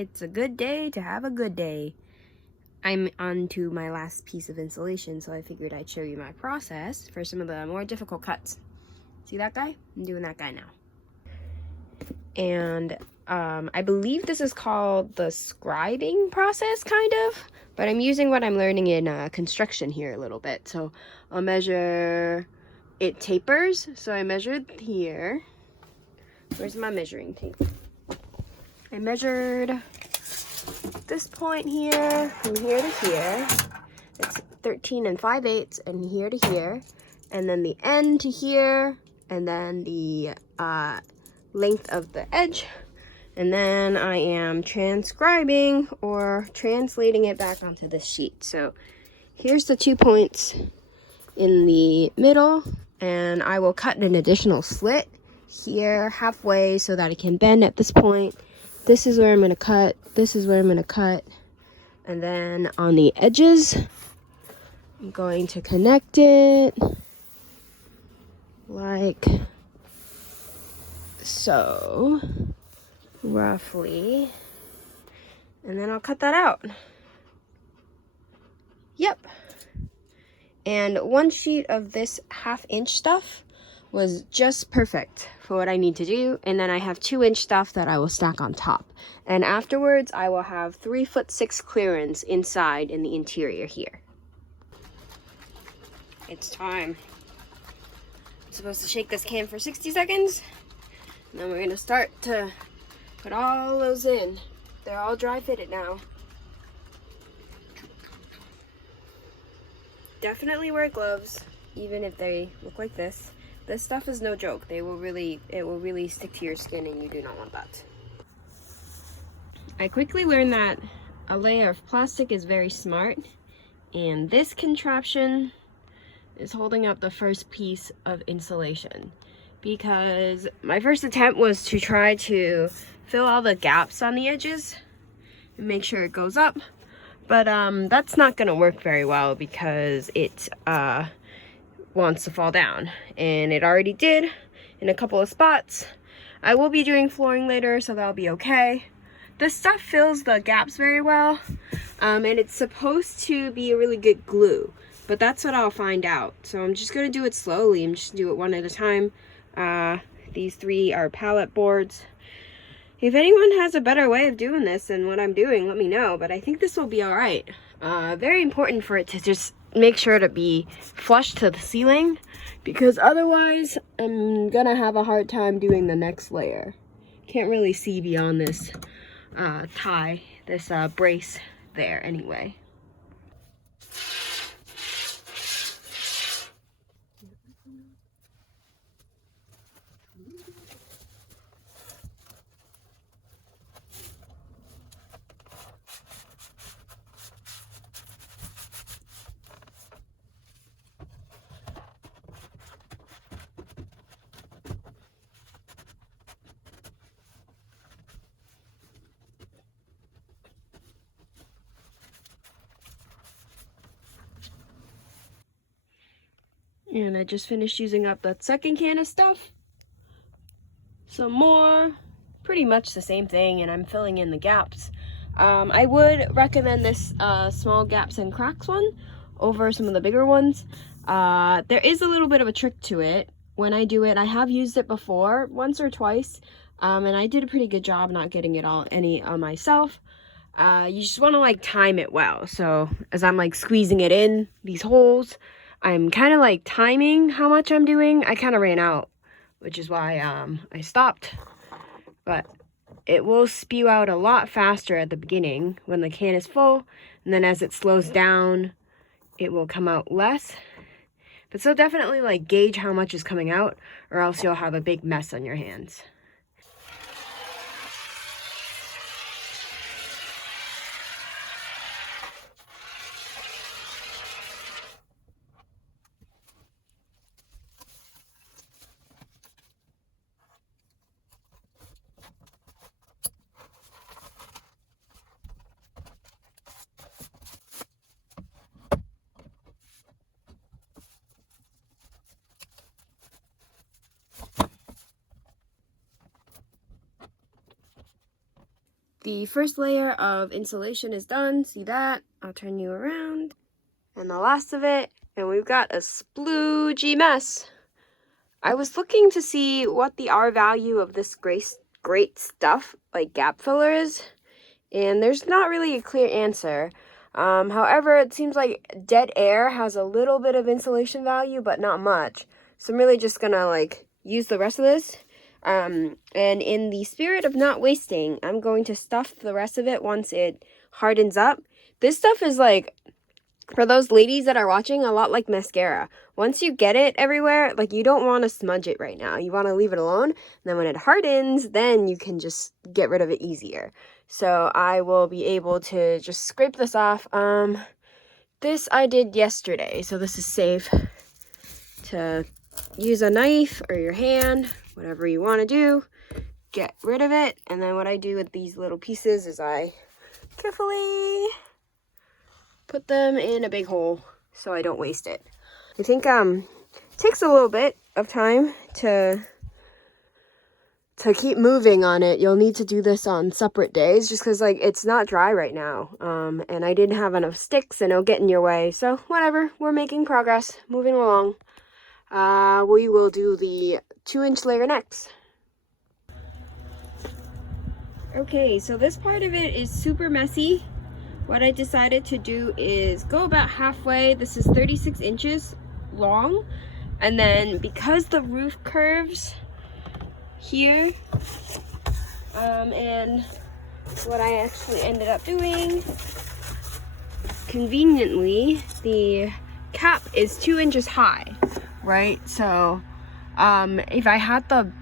It's a good day to have a good day. I'm on to my last piece of insulation, so I figured I'd show you my process for some of the more difficult cuts. See that guy? I'm doing that guy now. And I believe this is called the scribing process, kind of. But I'm using what I'm learning in construction here a little bit. So I'll measure, it tapers. So I measured here. Where's my measuring tape? I measured this point here, from here to here. It's 13 5/8, and here to here. And then the end to here, and then the length of the edge. And then I am transcribing or translating it back onto this sheet. So here's the 2 points in the middle, and I will cut an additional slit here halfway so that it can bend at this point. This is where I'm going to cut. This is where I'm going to cut. And then on the edges, I'm going to connect it like so, roughly. And then I'll cut that out. Yep. And one sheet of this 1/2 inch stuff was just perfect for what I need to do. And then I have 2-inch stuff that I will stack on top. And afterwards, I will have 3'6" clearance inside in the interior here. It's time. I'm supposed to shake this can for 60 seconds. And then we're gonna start to put all those in. They're all dry fitted now. Definitely wear gloves, even if they look like this. This stuff is no joke. It will really stick to your skin, and you do not want that. I quickly learned that a layer of plastic is very smart, and this contraption is holding up the first piece of insulation, because my first attempt was to try to fill all the gaps on the edges and make sure it goes up, but that's not gonna work very well because it wants to fall down, and it already did in a couple of spots. I will be doing flooring later, so that'll be okay. This stuff fills the gaps very well, and it's supposed to be a really good glue, but that's what I'll find out. So I'm just gonna do it slowly. I'm just gonna do it one at a time. These 3 are pallet boards. If anyone has a better way of doing this than what I'm doing, let me know, but I think this will be all right. Very important for it to just make sure to be flush to the ceiling, because otherwise I'm gonna have a hard time doing the next layer. Can't really see beyond this tie, this brace there anyway. And I just finished using up that second can of stuff. Some more, pretty much the same thing, and I'm filling in the gaps. I would recommend this small gaps and cracks one over some of the bigger ones. There is a little bit of a trick to it. When I do it, I have used it before, once or twice, and I did a pretty good job not getting it all any on myself. You just want to like time it well. So as I'm like squeezing it in these holes, I'm kind of like timing how much I'm doing. I kind of ran out, which is why I stopped. But it will spew out a lot faster at the beginning when the can is full, and then as it slows down, it will come out less. But so definitely like gauge how much is coming out, or else you'll have a big mess on your hands. The first layer of insulation is done. See that? I'll turn you around. And the last of it, and we've got a sploogey mess. I was looking to see what the R value of this great stuff, like gap filler, is, and there's not really a clear answer. However, it seems like dead air has a little bit of insulation value, but not much. So I'm really just gonna like use the rest of this. And in the spirit of not wasting, I'm going to stuff the rest of it once it hardens up. This stuff is like, for those ladies that are watching, a lot like mascara. Once you get it everywhere, like you don't want to smudge it right now. You want to leave it alone. And then when it hardens, then you can just get rid of it easier. So I will be able to just scrape this off. This I did yesterday, so this is safe to use a knife or your hand, whatever you want to do, get rid of it. And then what I do with these little pieces is I carefully put them in a big hole so I don't waste it. I think it takes a little bit of time to keep moving on it. You'll need to do this on separate days just because like it's not dry right now. And I didn't have enough sticks and it'll get in your way. So whatever, we're making progress, moving along. We will do the 2-inch layer next. Okay, so this part of it is super messy. What I decided to do is go about halfway. This is 36 inches long. And then because the roof curves here, and what I actually ended up doing, conveniently, the cap is 2 inches high, right? So if I had the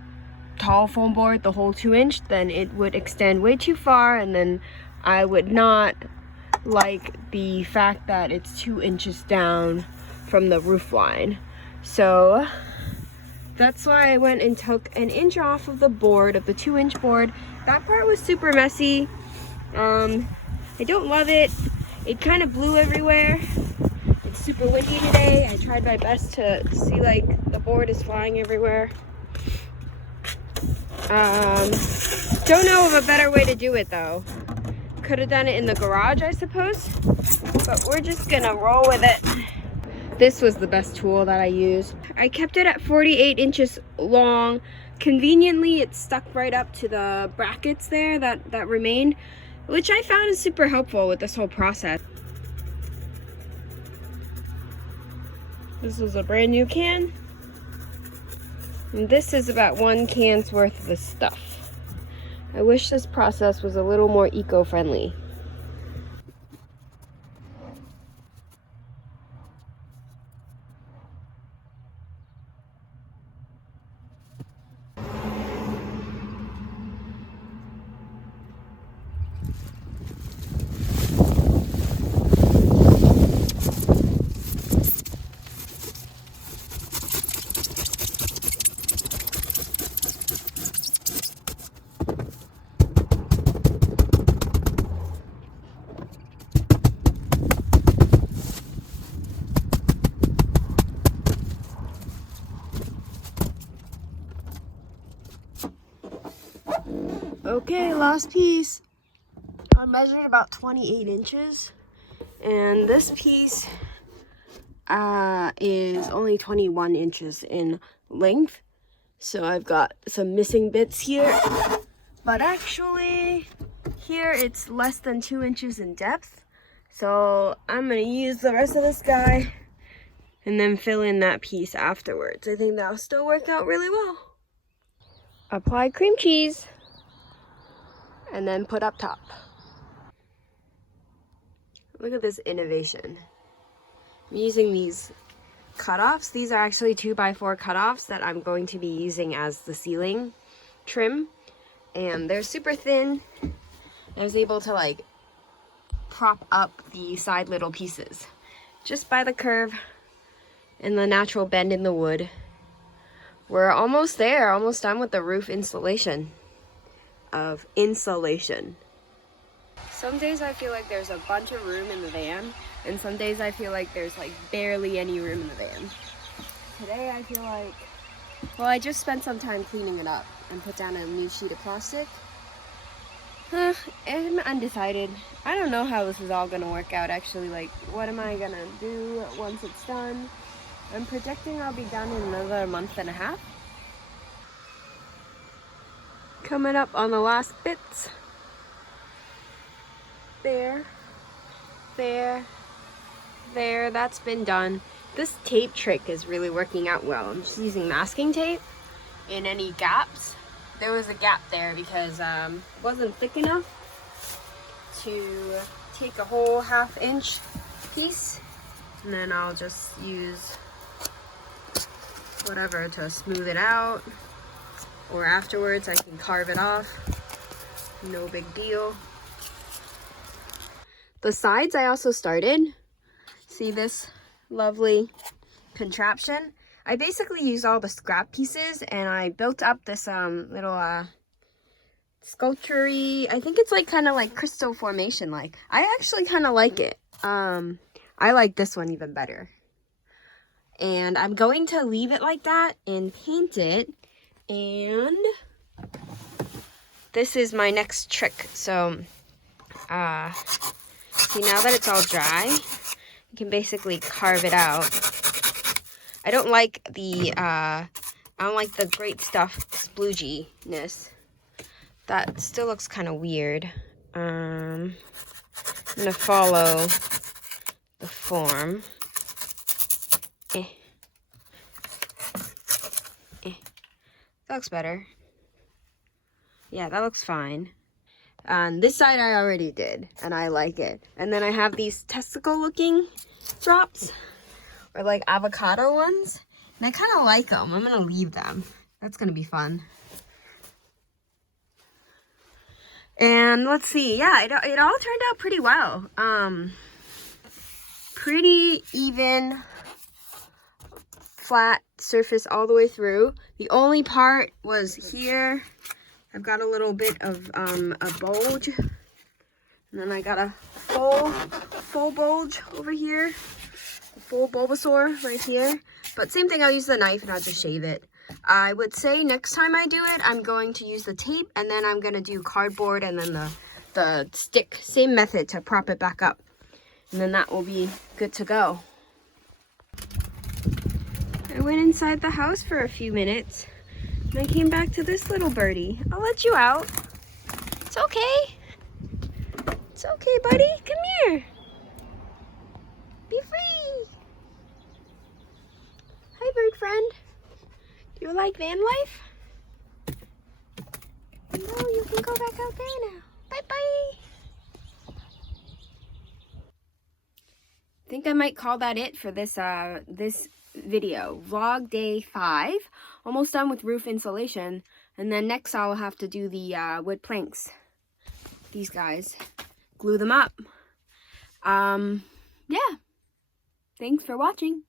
tall foam board, the whole 2-inch, then it would extend way too far, and then I would not like the fact that it's 2 inches down from the roof line. So that's why I went and took an inch off of the board, of the 2-inch board. That part was super messy. I don't love it. It kind of blew everywhere. It's super windy today. I tried my best to see like the board is flying everywhere. Don't know of a better way to do it though. Could have done it in the garage, I suppose, but we're just gonna roll with it. This was the best tool that I used. I kept it at 48 inches long. Conveniently, it stuck right up to the brackets there that remained, which I found is super helpful with this whole process. This is a brand new can. And this is about 1 can's worth of the stuff. I wish this process was a little more eco-friendly. Okay, last piece. I measured about 28 inches, and this piece is only 21 inches in length. So I've got some missing bits here, but actually here it's less than 2 inches in depth. So I'm gonna use the rest of this guy and then fill in that piece afterwards. I think that'll still work out really well. Apply cream cheese and then put up top. Look at this innovation. I'm using these cutoffs. These are actually 2x4 cutoffs that I'm going to be using as the ceiling trim. And they're super thin. I was able to like prop up the side little pieces just by the curve and the natural bend in the wood. We're almost there, almost done with the roof insulation. Some days I feel like there's a bunch of room in the van, and some days I feel like there's like barely any room in the van. Today I feel like, well, I just spent some time cleaning it up and put down a new sheet of plastic, I'm undecided. I don't know how this is all gonna work out actually. Like, what am I gonna do once it's done? I'm projecting I'll be done in another month and a half. Coming up on the last bits. There, there, there, that's been done. This tape trick is really working out well. I'm just using masking tape in any gaps. There was a gap there because it wasn't thick enough to take a whole ½ inch piece, and then I'll just use whatever to smooth it out, or afterwards I can carve it off. No big deal. The sides I also started. See this lovely contraption? I basically used all the scrap pieces and I built up this little sculpture-y, I think it's like kind of like crystal formation like. I actually kind of like it. I like this one even better. And I'm going to leave it like that and paint it. And this is my next trick. So, see, now that it's all dry, you can basically carve it out. I don't like the great stuff splooginess. That still looks kind of weird. I'm gonna follow the form. That looks better. Yeah, that looks fine. On this side I already did, and I like it. And then I have these testicle looking drops, or like avocado ones, and I kind of like them. I'm gonna leave them. That's gonna be fun. And let's see, yeah, it all turned out pretty well. Pretty even, flat surface all the way through. The only part was here. I've got a little bit of a bulge, and then I got a full bulge over here, a full Bulbasaur right here. But same thing, I'll use the knife and I'll just shave it. I would say next time I do it, I'm going to use the tape, and then I'm gonna do cardboard and then the stick, same method to prop it back up, and then that will be good to go. I went inside the house for a few minutes. And I came back to this little birdie. I'll let you out. It's okay. It's okay, buddy. Come here. Be free. Hi, bird friend. Do you like van life? No, you can go back out there now. Bye-bye. I think I might call that it for this this video. Vlog day 5. Almost done with roof insulation, and then next I'll have to do the wood planks. These guys, glue them up. Yeah, thanks for watching.